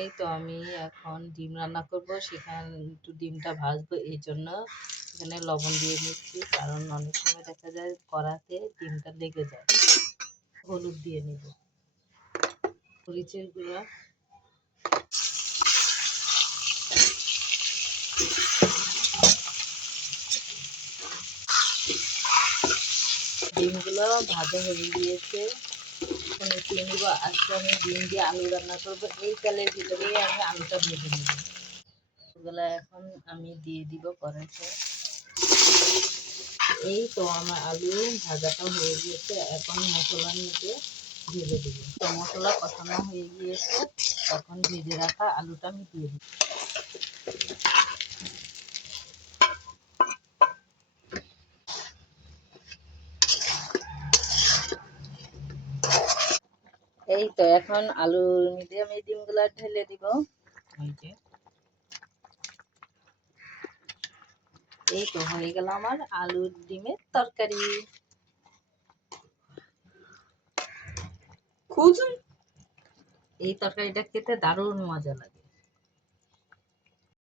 এই তো আমি এখন ডিম রান্না করব, সেখানে একটু ডিমটা ভাজবো, এই জন্য এখানে লবণ দিয়ে নিচ্ছি, কারণ অনেক সময় দেখা যায় কড়াতে ডিমটা লেগে যায়। হলুদ দিয়ে নিব, মরিচের গুঁড়া, ডিমগুলো ভাজা হয়ে গিয়েছে, উঠিয়ে নিব। আজকে আমি ডিম দিয়ে আলু রান্না করবো, এই তেলের ভিতরেই আমি আলুটা ভেজে নিব। ওগুলো এখন আমি দিয়ে দিব কড়াইতে। এই তো আমার আলু ভাজাটা হয়ে গিয়েছে, এখন মশলার মধ্যে ঢেলে দিব। তো মশলা কষানো হয়ে গিয়েছে, এখন ভেজে রাখা আলুটা আমি দিয়ে দিব। এই তো এখন আলুর মধ্যে আমি ডিমগুলা ঢেলে দিব। এই তো হয়ে গেল আমার আলুর ডিমের তরকারি। এই তরকারিটা খেতে দারুণ মজা লাগে।